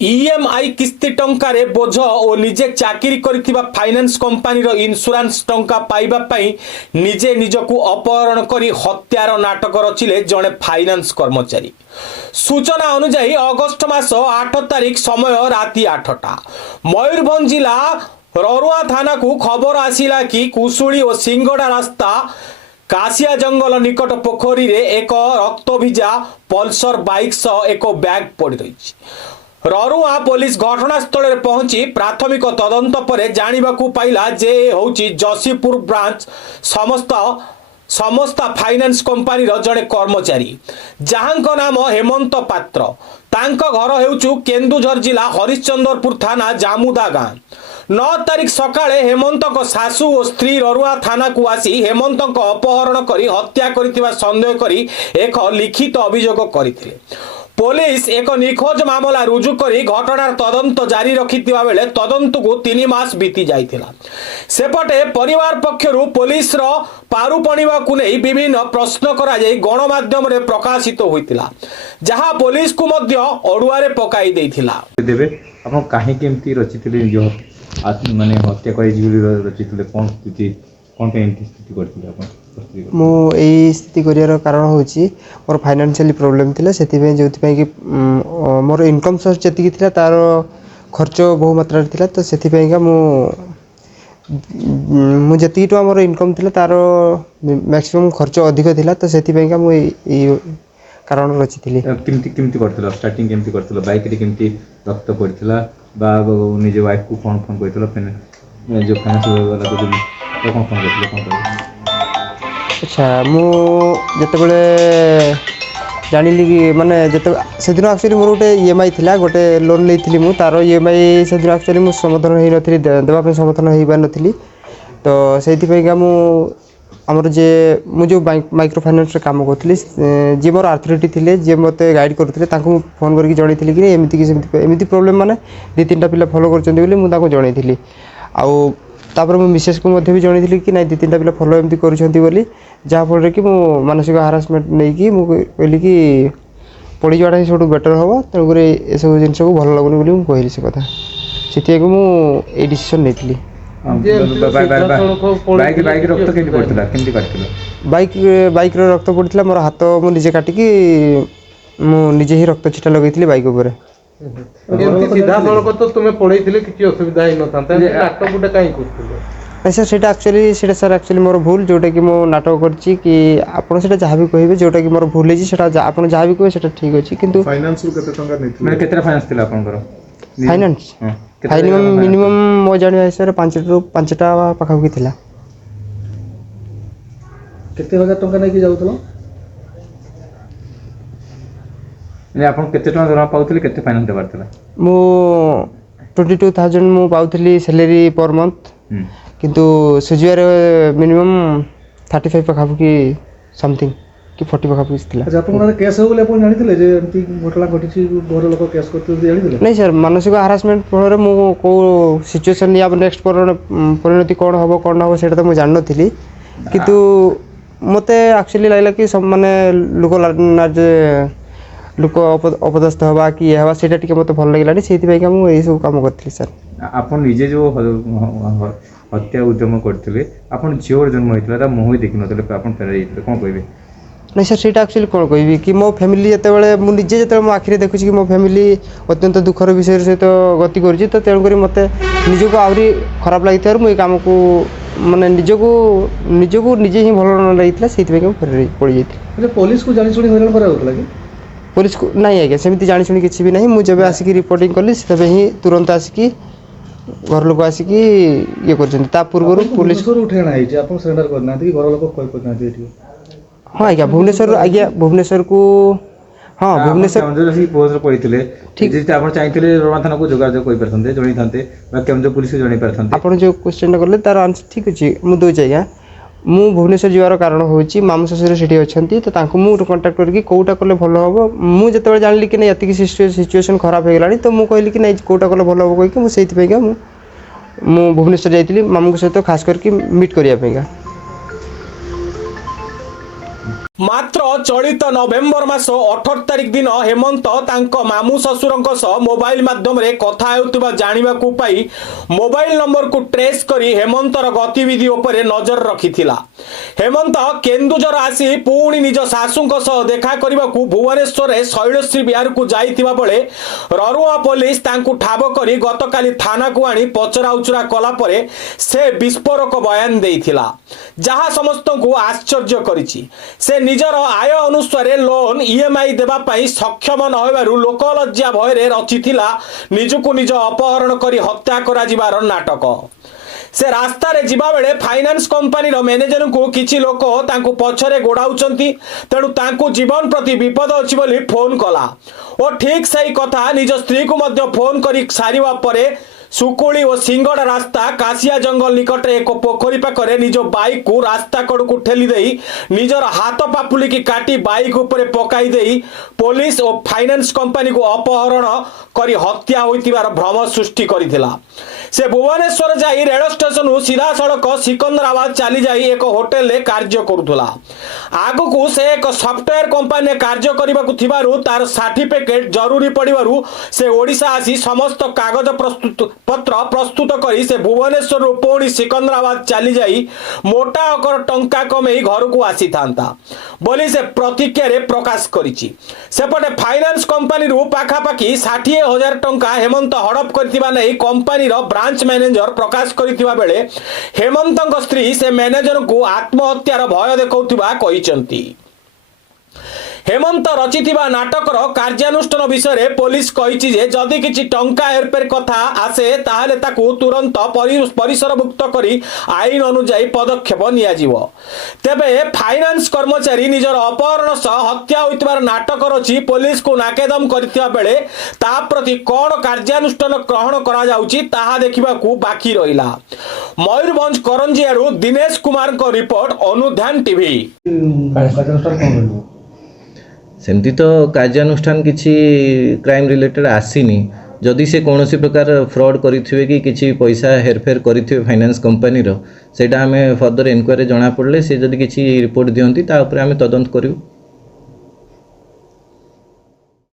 EMI किस्ती टंकार बोझ और निजे चाकरी करिथिबा फाइनेंस कंपनीर इन्शुरांस टंका पाइबा पई निजे निजकु अपहरण करी हत्यार नाटक रचिले जड़े फाइनेंस कर्मचारी। सूचना अनुसार अगस्ट मास 8 तारिख समय राति 8टा मयूरभंज जिला ररुआ थाना को खबर आसिला कि कुशुड़ी और सिंगड़ा रास्ता कासिया जंगल निकट पोखरी रे एक रक्तभिजा पल्सर बाइक सह एक बैग पड़ी रही। ररुआ पुलिस घटनास्थल पहुंची प्राथमिक तदंत पर जानिबाकू पाइला जे होची जसीपुर ब्रांच समस्त फाइनेंस कंपनी जड़े कर्मचारी जहांको नाम हेमंत पात्र। तांको घर हेउचु केन्दुझर जिला हरिश्चंद्रपुर थाना जामुदा गाँ। 9 तारिख सकाळे हेमंत सासू और स्त्री ररुआ थाना को आसी हेमंत अपहरण करी हत्या करिथिबा संदेह करी एक लिखित अभियोग करथिले। पुलिस एक निखोज मामला रुजु करी घटनार तदंत जारी रखिथिबा बेले तदंत को 3 मास बीती जाइथिला। सेपटे परिवार पक्षरु पुलिस रो पारु पणिबा को नै विभिन्न प्रश्न करा जाई गणमाध्यम रे प्रकाशित होइतिला जहा पुलिस को मध्य अडुआरे पकाई देइथिला। देबे आपण काहे केमती रचिथिले जो माने हत्या करै जीवली रचिथिले कोन पे एंटी स्थिति करथिले आपण मो एई स्थिति करियर कारण होची मोर फाइनेंशियली प्रॉब्लम थिला सेति जोथि पई कि मोर इनकम सोर्स जति थिला तार खर्च बहु मात्रा रे थिला तो सेति पई का मु जति तो मोर इनकम थिला तार मैक्सिमम खर्च अधिक थिला तो सेति पई का मु एई कारण रचि थिली। केमती केमती करथिला स्टार्टिंग केमती करथिला बाइक रे केमती रक्त पड़थिला बा निजे वाइफ को फोन फोन करथिला फेने जो फाइनेंस वाला को जो फोन करथिला कोन। अच्छा मु जते बेले जानिली कि माने जते से दिन एक्चुअली मोर गोटे ईएमआई थिला गोटे लोन लेथिली मु तार ईएमआई से दिन एक्चुअली मु समाधान हेइ नथिली देबा पे समाधान हेइ बा नथिली तो सेति पे का मु हमर जे मु जो माइक्रो फाइनेंस रे काम करथिली जे मोर अथॉरिटी थिले जे मते गाइड करथिले ताको फोन करके जणैथिली कि एमिति प्रॉब्लम माने 2-3टा पिला फॉलो करचंदी बोली मु ताको जणैथिली आउ तापर मु मिसेस को मध्य भी जणैथिली कि नै 2-3टा पिला फॉलो एमिति करूछंती बोली जहा फल कि मु मानसिक हारासमेंट नै कि मु कहली कि पड़ी जाडा ही सबटु बेटर होबो त करे ए सब जिंस को भल लागुनी बोली मु कहली से कथा सेति को मु ए डिसीजन नेथिली। बाइक रक्त केमती पड़थिला केमती काटथिला बाइक रे रक्त पड़थिला मोर हाथ मु निजे काटी कि मु निजे ही रक्त छिटा लगैथिली बाइक ऊपर एमती सीधा सड़क तो तुमे पड़ैथिले किछि असुविधा ही न थांता नाटक गुटा काई करथिले। ऐसा सेटा एक्चुअली मोर भूल जोटा कि मो नाटक करछि कि आपण सेटा जहा भी कहिबे जोटा कि मोर भूल है सेटा आपण जहा भी कहिबे सेटा ठीक अछि किंतु फाइनेंस रु केते टंका नेथिले माने केते फाइनेंस थिला आपनकर फाइनेंस मिनिमम मो जानि हिसाब रे 5टा पाखा की थिला। केते हजार टंका नै कि जाउतलो ने आपण केते टंका दरमा पाउथिले केते फाइनेंस देबार थिला मो 22,000 मो पाउथिली सैलरी पर मंथ किंतु सुजियार मिनिमम 35 पाखा की समथिंग कि 40 पाखा की थिला। अच्छा आपण केस हो बोले आपण जानिथिले जे एमती घटना घटिछि घर लोक केस करथि जानिथिले नहीं सर मानसिक हारासमेंट फल रे मु को सिचुएशन या नेक्स्ट परिणति कोन होबो सेटा तो मु जान नथिली किंतु मते एक्चुअली लागला कि सब माने लोक अपदस्थ हवा कि हवा सेटा टिके मते भल लागलानी सेति पई का मु एई सब काम करथि सर। आपण निजे जो हत्या उद्यम करथिले आपण जियोर जन्म होइतला ता मोहि देखि नथले आपण फेराई कोन कहबे नहीं सर सेटा एक्चुअली कोन कहबी कि मो फैमिली जते बेले मु निजे जते मो आखिरे देखुछि कि मो फैमिली अत्यंत दुखर विषय से तो गति करछि तो तेन करी मते निजे को आवरी खराब लागिथार मु ए काम को माने निजे को निजे ही भल न लागितला सेति पे के फेराई पड़ी जाइथि। म्हणजे पुलिस को जानि सुनी हैरान करा होतला कि पुलिस को नहीं आगे सेमती जानी शुणी किसी भी नहीं मु जब आसिकी रिपोर्टिंग कली तबे ही तुरंत आसिकी घर लोक आसिकी ये करछन ता पूर्व पुलिस को उठेना है जे आपण सरेंडर करना कि घर लोक कोइ करना दे एठी। हां आज्ञा भुवनेश्वर को हां भुवनेश्वर केमजो जसी पोस्ट पड़िथिले ठीक जे आपण चाहिथिले रोमा थाना को जोगाजोग कोइ परथन्ते जणी थान्ते बा केमजो पुलिस को जणी परथन्ते आपण जो क्वेश्चन करले तार आंसर ठीक अछि मु दो जाय मु भुवनेश्वर जीवार कारण होची मामू ससुर सेठी अछंती तो तांको मु कांटेक्ट करके कोउटा करले भलो होबो मु जतबे जानली कि नै यति की सिचुएशन खराब हे गेलानी तो मु कहली कि नै कोउटा करले भलो होबो कि मु सेति पेगा मु भुवनेश्वर जाइतिली मामू के सहित खास करके मीट करिया पेगा। ମାତ୍ର ଚଳିତ ନଭେମ୍ବର ମାସ 18 ତାରିଖ ଦିନ ହେମନ୍ତ ତାଙ୍କ ମାମୁଁ ଶ୍ୱଶୁରଙ୍କ ସହ ମୋବାଇଲ ମାଧ୍ୟମରେ କଥା ହେଉଥିବା ଜାଣିବାକୁ ପାଇ ମୋବାଇଲ ନମ୍ବରକୁ ଟ୍ରେସ୍ କରି ହେମନ୍ତର ଗତିବିଧି ଉପରେ ନଜର ରଖିଥିଲା। ହେମନ୍ତ କେନ୍ଦୁଝର ଆସି ପୁଣି ନିଜ ଶାଶୁଙ୍କ ସହ ଦେଖା କରିବାକୁ ଭୁବନେଶ୍ୱରରେ ଶୈଳଶ୍ରୀ ବିହାରକୁ ଯାଇଥିବା ବେଳେ ରରୁଆ ପୋଲିସ ତାଙ୍କୁ ଠାବ କରି ଗତକାଲି ଥାନାକୁ ଆଣି ପଚରାଉଚରା କଲା ପରେ ସେ ବିସ୍ଫୋରକ ବୟାନ ଦେଇଥିଲା, ଯାହା ସମସ୍ତଙ୍କୁ ଆଶ୍ଚର୍ଯ୍ୟ କରିଛି। ସେ ନିଜର ଆୟ ଅନୁସାରେ ଲୋନ୍ ଇଏମଆଇ ଦେବା ପାଇଁ ସକ୍ଷମ ନ ହେବାରୁ ଲୋକଲଜ୍ଜା ଭୟରେ ରଚିଥିଲା ନିଜକୁ ନିଜ ଅପହରଣ କରି ହତ୍ୟା କରାଯିବାର ନାଟକ। ସେ ରାସ୍ତାରେ ଯିବାବେଳେ ଫାଇନାନ୍ସ କମ୍ପାନୀର ମ୍ୟାନେଜରଙ୍କୁ କିଛି ଲୋକ ତାଙ୍କୁ ପଛରେ ଗୋଡ଼ାଉଛନ୍ତି, ତେଣୁ ତାଙ୍କୁ ଜୀବନ ପ୍ରତି ବିପଦ ଅଛି ବୋଲି ଫୋନ୍ କଲା ଓ ଠିକ୍ ସେହି କଥା ନିଜ ସ୍ତ୍ରୀକୁ ମଧ୍ୟ ଫୋନ୍ କରି ସାରିବା ପରେ ସୁକୁଳି ଓ ସିଙ୍ଗଡ଼ା ରାସ୍ତା କାଶିଆ ଜଙ୍ଗଲ ନିକଟରେ ଏକ ପୋଖରୀ ପାଖରେ ନିଜ ବାଇକକୁ ରାସ୍ତା କଡ଼କୁ ଠେଲି ଦେଇ ନିଜର ହାତ ପାପୁଲିକି କାଟି ବାଇକ୍ ଉପରେ ପକାଇ ଦେଇ ପୋଲିସ ଓ ଫାଇନାନ୍ସ କମ୍ପାନୀକୁ ଅପହରଣ କରି ହତ୍ୟା ହୋଇଥିବାର ଭ୍ରମ ସୃଷ୍ଟି କରିଥିଲା। ସେ ଭୁବନେଶ୍ୱର ଯାଇ ରେଳ ଷ୍ଟେସନରୁ ସିଧାସଳଖ ସିକନ୍ଦରାବାଦ ଚାଲିଯାଇ ଏକ ହୋଟେଲରେ କାର୍ଯ୍ୟ କରୁଥିଲା। ଆଗକୁ ସେ ଏକ ସଫ୍ଟୱେୟାର କମ୍ପାନୀରେ କାର୍ଯ୍ୟ କରିବାକୁ ଥିବାରୁ ତାର ସାର୍ଟିଫିକେଟ୍ ଜରୁରୀ ପଡ଼ିବାରୁ ସେ ଓଡ଼ିଶା ଆସି ସମସ୍ତ କାଗଜ ପତ୍ର ପ୍ରସ୍ତୁତ କରି ସେ ଭୁବନେଶ୍ୱରରୁ ପୁଣି ସିକନ୍ଦରାବାଦ ଚାଲିଯାଇ ମୋଟା ଅଙ୍କର ଟଙ୍କା କମେଇ ଘରକୁ ଆସିଥାନ୍ତା ବୋଲି ସେ ପ୍ରତିକ୍ରିୟାରେ ପ୍ରକାଶ କରିଛି। ସେପଟେ ଫାଇନାନ୍ସ କମ୍ପାନୀରୁ ପାଖାପାଖି 60,000 ଟଙ୍କା ହେମନ୍ତ ହଡପ କରିଥିବା ନେଇ କମ୍ପାନୀର ବ୍ରାଞ୍ଚ ମ୍ୟାନେଜର ପ୍ରକାଶ କରିଥିବା ବେଳେ ହେମନ୍ତଙ୍କ ସ୍ତ୍ରୀ ସେ ମ୍ୟାନେଜରଙ୍କୁ ଆତ୍ମହତ୍ୟାର ଭୟ ଦେଖାଉଥିବା କହିଛନ୍ତି। ହେମନ୍ତ ରଚିଥିବା ନାଟକର କାର୍ଯ୍ୟାନୁଷ୍ଠାନ ବିଷୟରେ ପୋଲିସ କହିଛି ଯେ ଯଦି କିଛି ଟଙ୍କା ହେରଫେର କଥା ଆସେ ତାହେଲେ ତାକୁ ତୁରନ୍ତ ପରିସରଭୁକ୍ତ କରି ଆଇନ ଅନୁଯାୟୀ ପଦକ୍ଷେପ ନିଆଯିବ। ତେବେ ଫାଇନାନ୍ସ କର୍ମଚାରୀ ନିଜର ଅପହରଣ ସହ ହତ୍ୟା ହୋଇଥିବାର ନାଟକ ରଚି ପୋଲିସକୁ ନାକେଦମ କରିଥିବା ବେଳେ ତା ପ୍ରତି କ'ଣ କାର୍ଯ୍ୟାନୁଷ୍ଠାନ ଗ୍ରହଣ କରାଯାଉଛି ତାହା ଦେଖିବାକୁ ବାକି ରହିଲା। ମୟୂରଭଞ୍ଜ କରଞ୍ଜିଆରୁ ଦିନେଶ କୁମାରଙ୍କ ରିପୋର୍ଟ, ଅନୁଧ୍ୟାନ ଟିଭି। सेमती तो कार्यानुष्ठान किसी क्राइम रिलेटेड आसीनी। जदि से कौन प्रकार फ्रॉड करिथिबे कि किसी पैसा हेरफेर करिथिबे फाइनेंस कंपनी रो सेटा हमें फर्दर इनक्वायरी जना पड़ले से जदि किसी रिपोर्ट दियंती ता ऊपर हमें तदंत करिवु।